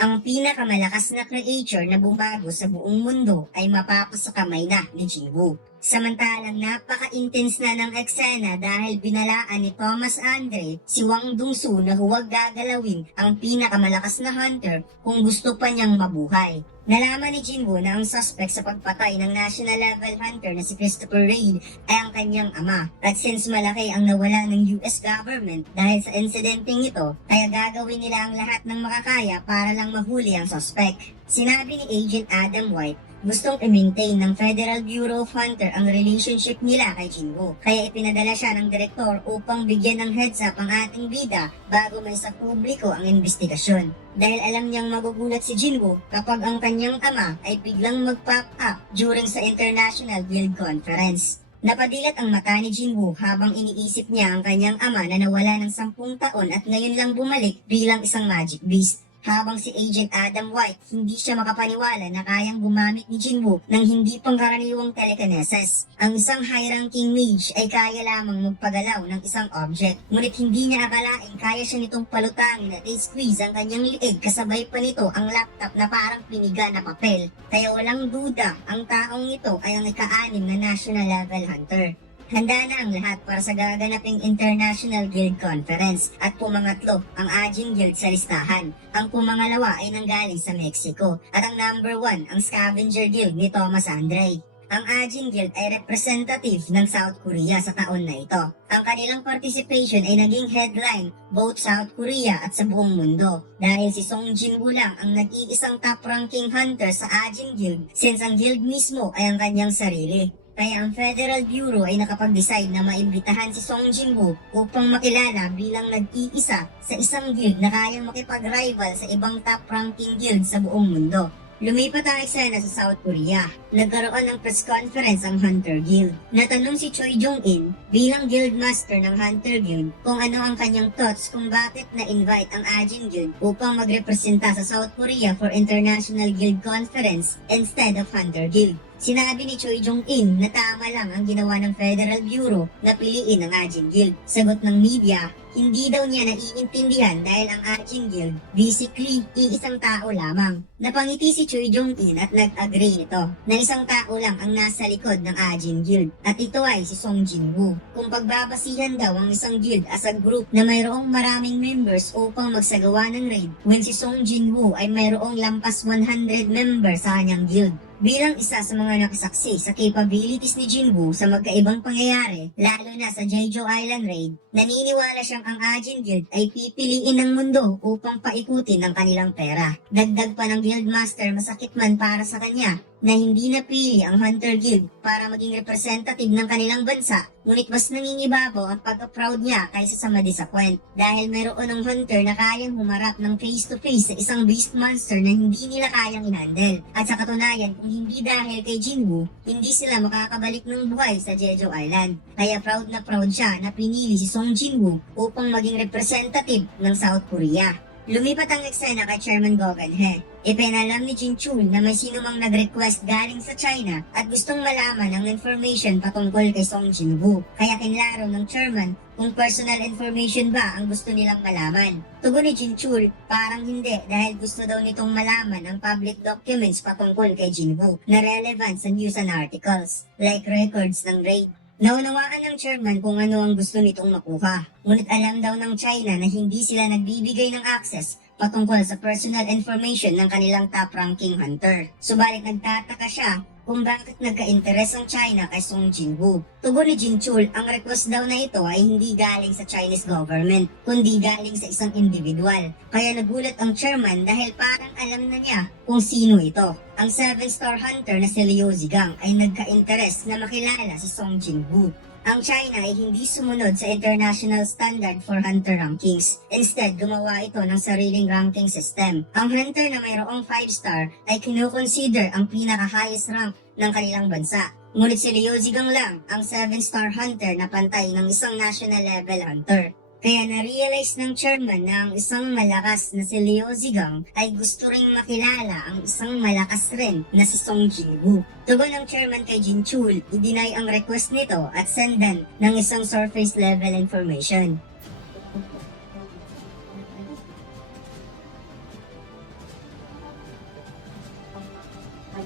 Ang pinakamalakas na creature na bumago sa buong mundo ay mapapasakamay na ni Jinwoo. Samantalang napaka-intense na ng eksena dahil binalaan ni Thomas Andre si Wang Dongsu na huwag gagalawin ang pinakamalakas na hunter kung gusto pa niyang mabuhay. Nalaman ni Jinwoo na ang suspect sa pagpatay ng national level hunter na si Christopher Reid ay ang kanyang ama. At since malaki ang nawala ng US government dahil sa insidenteng ito, kaya gagawin nila ang lahat ng makakaya para lang mahuli ang suspect. Sinabi ni Agent Adam White, gustong i-maintain ng Federal Bureau of Hunter ang relationship nila kay Jinwoo. Kaya ipinadala siya ng direktor upang bigyan ng heads up ang ating bida bago may sa publiko ang investigasyon. Dahil alam niyang magugulat si Jinwoo kapag ang kanyang ama ay biglang mag-pop up during sa International Guild Conference. Napadilat ang mata ni Jinwoo habang iniisip niya ang kanyang ama na nawala ng 10 taon at ngayon lang bumalik bilang isang magic beast. Habang si Agent Adam White, hindi siya makapaniwala na kayang gumamit ni Jinwoo ng hindi pangkaraniwang telekinesis. Ang isang high-ranking mage ay kaya lamang magpagalaw ng isang object. Ngunit hindi niya akalaing kaya siya nitong palutangin at i-squeeze ang kanyang liig kasabay pa nito ang laptop na parang piniga na papel. Kaya walang duda, ang taong ito ay ang ika-6 na national level hunter. Handa na ang lahat para sa gaganaping International Guild Conference at pumangatlo ang Ajin Guild sa listahan. Ang pumangalawa ay nanggaling sa Mexico at ang number 1 ang Scavenger Guild ni Thomas Andre. Ang Ajin Guild ay representative ng South Korea sa taon na ito. Ang kanilang participation ay naging headline both South Korea at sa buong mundo dahil si Song Jinwoo lang ang nag-iisang top-ranking hunter sa Ajin Guild since ang guild mismo ay ang kanyang sarili. Kaya ang Federal Bureau ay nakapag-decide na maimbitahan si Song Jinwoo upang makilala bilang nag-iisa sa isang guild na kayang makipag-rival sa ibang top-ranking guild sa buong mundo. Lumipat ang eksena sa South Korea. Nagkaroon ng press conference ang Hunter Guild. Natanong si Choi Jong-in bilang guild master ng Hunter Guild kung ano ang kanyang thoughts kung bakit na-invite ang Ajin Guild upang magrepresenta sa South Korea for International Guild Conference instead of Hunter Guild. Sinabi ni Choi Jong-in na tama lang ang ginawa ng Federal Bureau na piliin ang Ajin Guild. Sagot ng media, hindi daw niya naiintindihan dahil ang Ajin Guild basically iisang tao lamang. Napangiti si Choi Jong-in at nag-agree nito na isang tao lang ang nasa likod ng Ajin Guild at ito ay si Song Jinwoo. Kung pagbabasihan daw ang isang guild as a group na mayroong maraming members upang magsagawa ng raid when si Song Jinwoo ay mayroong lampas 100 members sa kanyang guild. Bilang isa sa mga nakasaksi sa capabilities ni Jinwoo sa magkaibang pangyayari, lalo na sa Jeju Island Raid, naniniwala siyang ang Ajin Guild ay pipiliin ng mundo upang paikutin ang kanilang pera. Dagdag pa ng Guildmaster masakit man para sa kanya na hindi napili ang Hunter Guild para maging representative ng kanilang bansa, ngunit mas nangingibabaw ang pagka-proud niya kaysa sa ma-disappoint dahil mayroon ng hunter na kayang humarap ng face-to-face sa isang beast monster na hindi nila kayang inhandle. At sa katunayan, kung hindi dahil kay Jinwoo, hindi sila makakabalik ng buhay sa Jeju Island. Kaya proud na proud siya na pinili si Song Jinwoo upang maging representative ng South Korea. Lumipat ang eksena kay Chairman Go Geun-hye. Ipinalam ni Jin Chul na may sino mang nag-request galing sa China at gustong malaman ang information patungkol kay Song Jinwoo. Kaya kinlaro ng chairman kung personal information ba ang gusto nilang malaman. Tugon ni Jin Chul, parang hindi dahil gusto daw nitong malaman ang public documents patungkol kay Jinwoo na relevant sa news and articles, like records ng raid. Naunawaan ng chairman kung ano ang gusto nitong makuha. Ngunit alam daw ng China na hindi sila nagbibigay ng access patungkol sa personal information ng kanilang top-ranking hunter. Subalit nagtataka siya kung bakit nagka-interes ang China kay Song Jinwoo. Tugon ni Jin Chul, ang request daw na ito ay hindi galing sa Chinese government, kundi galing sa isang individual. Kaya nagulat ang chairman dahil parang alam na niya kung sino ito. Ang 7-star hunter na si Liu Zigang ay nagka-interes na makilala si Song Jinwoo. Ang China ay hindi sumunod sa international standard for hunter rankings. Instead, gumawa ito ng sariling ranking system. Ang hunter na mayroong 5-star ay kinukonsider ang pinaka-highest rank ng kanilang bansa. Ngunit si Liu Zigang lang ang 7-star hunter na pantay ng isang national level hunter. Kaya na-realize ng chairman na ang isang malakas na si Liu Zigang ay gusto ring makilala ang isang malakas rin na si Song Jinwoo. Tugon ng chairman kay Jin Chul, i-deny ang request nito at sendan ng isang surface level information.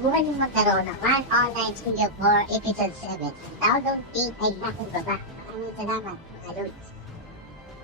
subukan yung magkaroon ng Man Online Studio 4 Episode 7. Download page ay bakit baba. Maraming salamat, mga lods.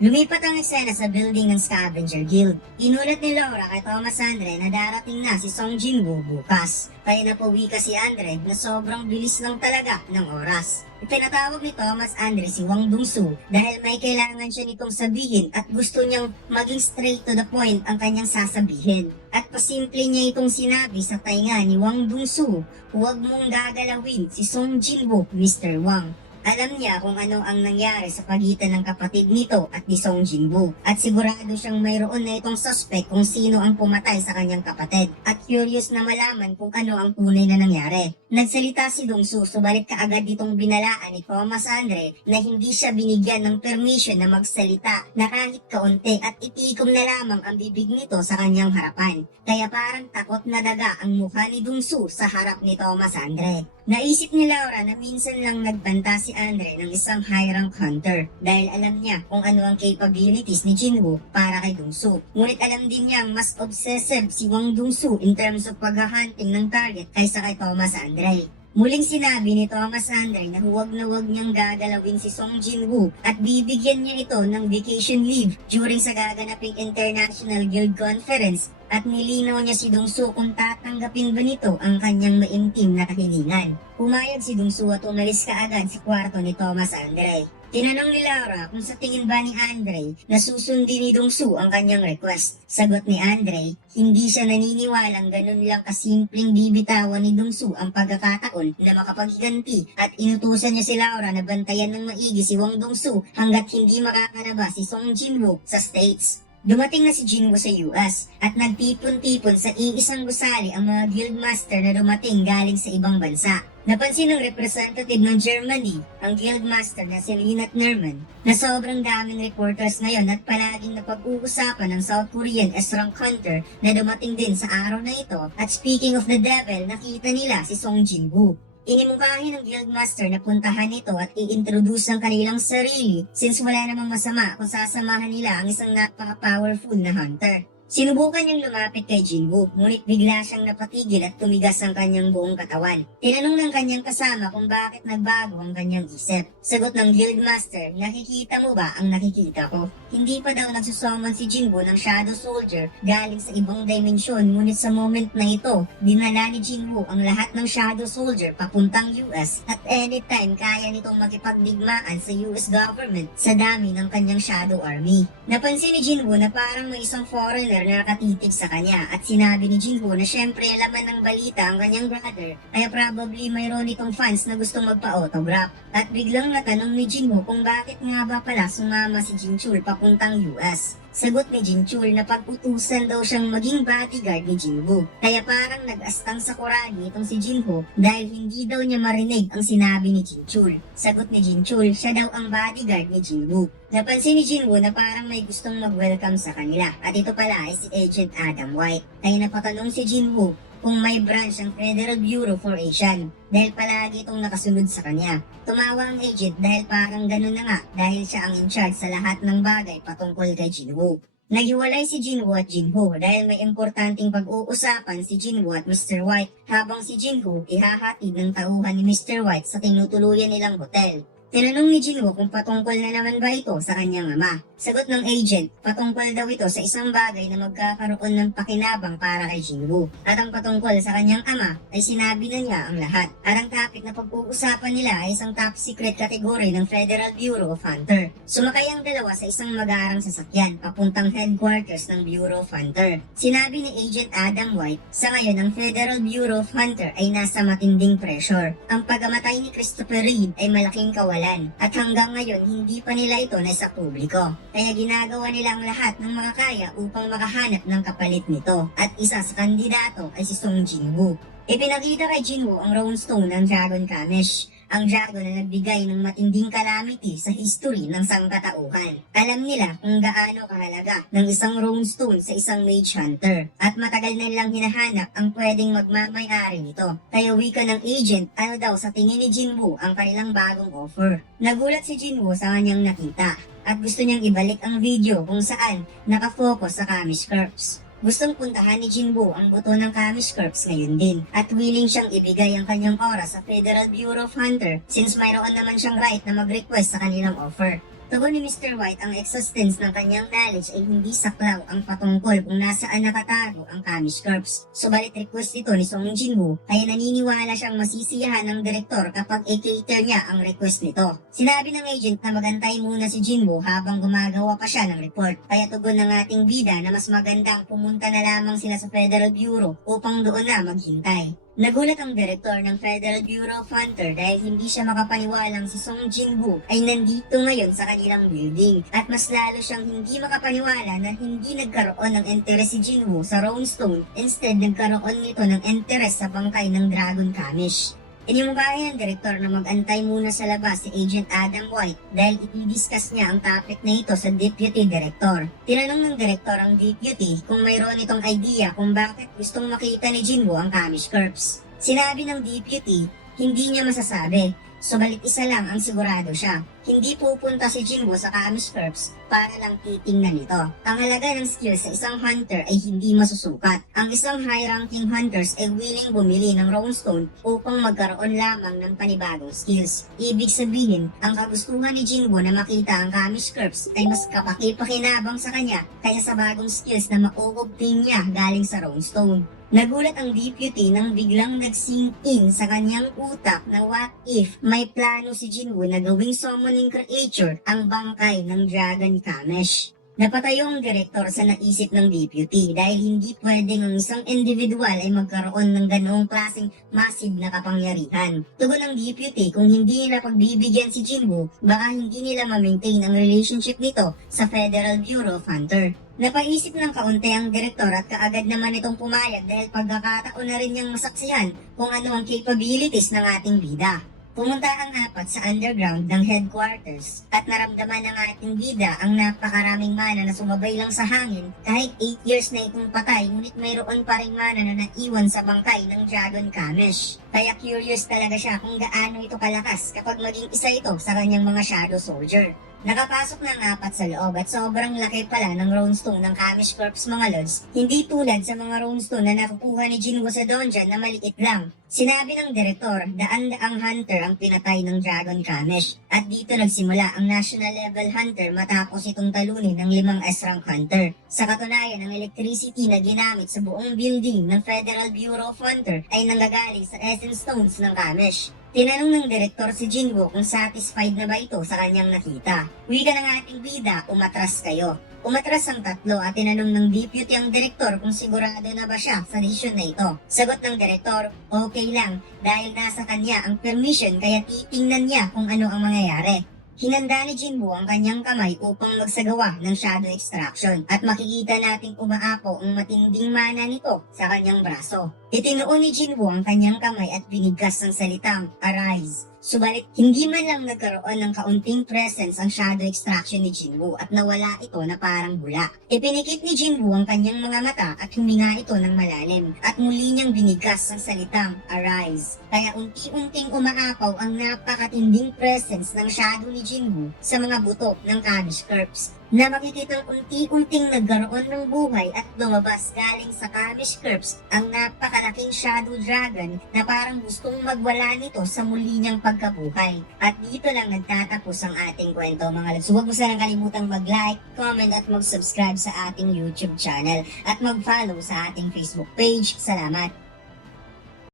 Lumipat ang eksena sa building ng Scavenger Guild. Inulat ni Laura kay Thomas Andre na darating na si Song Jinwoo bukas. Kaya napawika si Andre na sobrang bilis lang talaga ng oras. Itinatawag ni Thomas Andre si Wang Dongsu dahil may kailangan siya nitong sabihin at gusto niyang maging straight to the point ang kanyang sasabihin. At pasimple niya itong sinabi sa tainga ni Wang Dongsu, huwag mong gagalawin si Song Jinwoo, Mr. Wang. Alam niya kung ano ang nangyari sa pagitan ng kapatid nito at ni Song Jinwoo at sigurado siyang mayroon na itong suspect kung sino ang pumatay sa kanyang kapatid at curious na malaman kung ano ang tunay na nangyari. Nagsalita si Dongsu subalit kaagad ditong binalaan ni Thomas Andre na hindi siya binigyan ng permission na magsalita na kahit kaunti at itikom na lamang ang bibig nito sa kanyang harapan. Kaya parang takot na daga ang mukha ni Dongsu sa harap ni Thomas Andre. Naisip ni Laura na minsan lang nagbanta si Andre ng isang high-rank hunter dahil alam niya kung ano ang capabilities ni Jinwoo para kay Dongsu. Ngunit alam din niyang mas obsessive si Wang Dongsu in terms of paghahunting ng target kaysa kay Thomas Andre. Muling sinabi ni Thomas Andre na huwag niyang gagalawin si Song Jinwoo at bibigyan niya ito ng vacation leave during sa gaganaping International Guild Conference at nilinaw niya si Dongsu kung tatanggapin ba nito ang kanyang maimtim na kahilingan. Pumayag si Dongsu at umalis kaagad sa kwarto ni Thomas Andre. Tinanong ni Laura kung sa tingin ba ni Andre na susundin ni Dongsu ang kanyang request. Sagot ni Andre, hindi siya naniniwalang ganun lang kasimpleng bibitawan ni Dongsu ang pagkakataon na makapaghiganti at inutusan niya si Laura na bantayan ng maigi si Wang Dongsu hanggat hindi makakalabas si Song Jinwoo sa States. Dumating na si Jinwoo sa US at nagtipon-tipon sa iisang gusali ang mga guildmaster na dumating galing sa ibang bansa. Napansin ng representative ng Germany, ang guildmaster na si Lynette Nerman, na sobrang daming reporters ngayon at palaging napag-uusapan ng South Korean S-rank hunter na dumating din sa araw na ito. At speaking of the devil, nakita nila si Song Jinwoo. Inimukahin ng guildmaster na puntahan ito at i-introduce ang kanilang sarili since wala namang masama kung sasamahan nila ang isang napaka-powerful na hunter. Sinubukan niyang lumapit kay Jinwoo, ngunit bigla siyang napatigil at tumigas ang kanyang buong katawan. Tinanong ng kanyang kasama kung bakit nagbago ang kanyang isip. Sagot ng guildmaster, nakikita mo ba ang nakikita ko? Hindi pa daw nagsusummon si Jinwoo ng Shadow Soldier galing sa ibang dimensyon, ngunit sa moment na ito, dinala ni Jinwoo ang lahat ng Shadow Soldier papuntang US at anytime kaya nitong makipagdigmaan sa US government sa dami ng kanyang Shadow Army. Napansin ni Jinwoo na parang may isang foreigner na nakatitig sa kanya at sinabi ni Jinwoo na syempre laman ng balita ang kanyang brother kaya probably mayroon itong fans na gustong magpa-autograph. At biglang natanong ni Jinwoo kung bakit nga ba pala sumama si Jinchul papuntang US. Sagot ni Jinchul na pag-utusan daw siyang maging bodyguard ni Jinwoo. Kaya parang nag-astang sa kuragi itong si Jinwoo dahil hindi daw niya marinig ang sinabi ni Jinchul. Sagot ni Jinchul, siya daw ang bodyguard ni Jinwoo. Napansin ni Jinwoo na parang may gustong mag-welcome sa kanila at ito pala ay si Agent Adam White. Kaya napatanong si Jinwoo kung may branch ang Federal Bureau for Asian dahil palagi itong nakasunod sa kanya. Tumawa ang agent dahil parang ganun na nga dahil siya ang in charge sa lahat ng bagay patungkol kay Jinwoo. Naghiwalay si Jinwoo at Jinho dahil may importanteng pag-uusapan si Jinwoo at Mr. White habang si Jinho ihahatid ng tauhan ni Mr. White sa tinutuluyan nilang hotel. Tinanong ni Jinwoo kung patungkol na naman ba ito sa kanyang ama. Sagot ng agent, patungkol daw ito sa isang bagay na magkakaroon ng pakinabang para kay Jinwoo. At ang patungkol sa kanyang ama ay sinabi na niya ang lahat. At ang topic na pag-uusapan nila ay isang top secret category ng Federal Bureau of Hunter. Sumakay ang dalawa sa isang magarang sasakyan papuntang headquarters ng Bureau of Hunter. Sinabi ni Agent Adam White, sa ngayon ang Federal Bureau of Hunter ay nasa matinding pressure. Ang pagamatay ni Christopher Reed ay malaking kawalan at hanggang ngayon hindi pa nila ito nasa publiko. Kaya ginagawa nila ang lahat ng makakaya upang makahanap ng kapalit nito. At isa sa kandidato ay si Song Jinwoo. Ipinakita kay Jinwoo ang runestone ng Dragon Kamesh, ang dragon na nagbigay ng matinding calamity sa history ng sangkatauhan. Alam nila kung gaano kahalaga ng isang runestone sa isang mage hunter at matagal na nilang hinahanap ang pwedeng magmamay-ari nito. Kaya wika ng agent, ano daw sa tingin ni Jinwoo ang kanilang bagong offer. Nagulat si Jinwoo sa kanyang nakita at gusto niyang ibalik ang video kung saan nakafocus sa Kamish Corps. Gustong puntahan ni Jinwoo ang buto ng Kamish Corps ngayon din at willing siyang ibigay ang kanyang oras sa Federal Bureau of Hunter since mayroon naman siyang right na mag-request sa kanilang offer. Tugon ni Mr. White, ang existence ng kanyang knowledge ay hindi saklaw ang patungkol kung nasaan nakatago ang Kamish Corps. Subalit request ito ni Song Jinwoo kaya naniniwala siyang masisiyahan ng direktor kapag i-cater niya ang request nito. Sinabi ng agent na magantay muna si Jinwoo habang gumagawa pa siya ng report. Kaya tugon ng ating bida na mas magandang pumunta na lamang sila sa Federal Bureau upang doon na maghintay. Nagulat ang direktor ng Federal Bureau of Hunter dahil hindi siya makapaniwalang si Song Jinwoo ay nandito ngayon sa kanilang building at mas lalo siyang hindi makapaniwala na hindi nagkaroon ng interes si Jinwoo sa Roundstone, instead nagkaroon nito ng interes sa bangkay ng Dragon Kamish. Inimubayan ng direktor na mag-antay muna sa labas si Agent Adam White dahil i-discuss niya ang topic na ito sa Deputy Director. Tinanong ng direktor ang Deputy kung mayroon itong idea kung bakit gustong makita ni Jinwoo ang Kamish Corps. Sinabi ng Deputy, hindi niya masasabi. Subalit isa lang ang sigurado siya. Hindi pupunta si Jinwoo sa Kamish Corps para lang titingnan ito. Ang halaga ng skills sa isang hunter ay hindi masusukat. Ang isang high-ranking hunters ay willing bumili ng Roundstone upang magkaroon lamang ng panibagong skills. Ibig sabihin, ang kagustuhan ni Jinwoo na makita ang Kamish Corps ay mas kapaki-pakinabang sa kanya kaya sa bagong skills na mauobtain niya galing sa Roundstone. Nagulat ang deputy nang biglang nag-sink in sa kanyang utak na what if may plano si Jinwoo na gawing summoning creature ang bangkay ng Dragon Kamish. Napatayo ang direktor sa naisip ng deputy dahil hindi pwedeng ang isang individual ay magkaroon ng ganoong klaseng massive na kapangyarihan. Tugon ng deputy kung hindi nila pagbibigyan si Jinwoo, baka hindi nila ma-maintain ang relationship nito sa Federal Bureau of Hunter. Napaisip ng kaunti ang direktor at kaagad naman itong pumayag dahil pagkakataon na rin niyang masaksihan kung ano ang capabilities ng ating bida. Pumunta ang apat sa underground ng headquarters at naramdaman ng ating bida ang napakaraming mana na sumabay lang sa hangin kahit 8 years na itong patay ngunit mayroon pa ring mana na naiwan sa bangkay ng Dragon Kamish. Kaya curious talaga siya kung gaano ito kalakas kapag maging isa ito sa kanyang mga shadow soldier. Nakapasok ng apat sa loob at sobrang laki pala ng Roundstone ng Kamish Corps mga lods, hindi tulad sa mga Roundstone na nakukuha ni Jinwoo sa dungeon na maliit lang. Sinabi ng direktor, daan-daang hunter ang pinatay ng Dragon Kamish at dito nagsimula ang national level hunter matapos itong talunin ng 5 S-rank hunter. Sa katunayan, ang electricity na ginamit sa buong building ng Federal Bureau of Hunter ay nanggagaling sa Essence Stones ng Kamish. Tinanong ng direktor si Jinwoo kung satisfied na ba ito sa kanyang nakita. Wika ng ating bida, umatras kayo. Umatras ang tatlo at tinanong ng deputy ang direktor kung sigurado na ba siya sa desisyon na ito. Sagot ng direktor, okay lang dahil nasa kanya ang permission kaya titingnan niya kung ano ang mangyayari. Hinanda ni Jinwoo ang kanyang kamay upang magsagawa ng shadow extraction at makikita nating umaapaw ang matinding mana nito sa kanyang braso. Itinuon ni Jinwoo ang kanyang kamay at binigkas ng salitang, "Arise." Subalit, hindi man lang nagkaroon ng kaunting presence ang shadow extraction ni Jinwoo at nawala ito na parang bula. Ipinikit ni Jinwoo ang kanyang mga mata at huminga ito ng malalim at muli niyang binigkas ang salitang "Arise." Kaya unti-unting umaapaw ang napakatinding presence ng shadow ni Jinwoo sa mga buto ng Kamish Corps na makikitang unti-unting nagkaroon ng buhay at lumabas galing sa Kamish Corps ang napakalaking shadow dragon na parang gustong magwala nito sa muli niyang pagkabuhay. At dito lang nagtatapos ang ating kwento mga lods. Huwag mo sanang kalimutang mag-like, comment at mag-subscribe sa ating YouTube channel at mag-follow sa ating Facebook page. Salamat!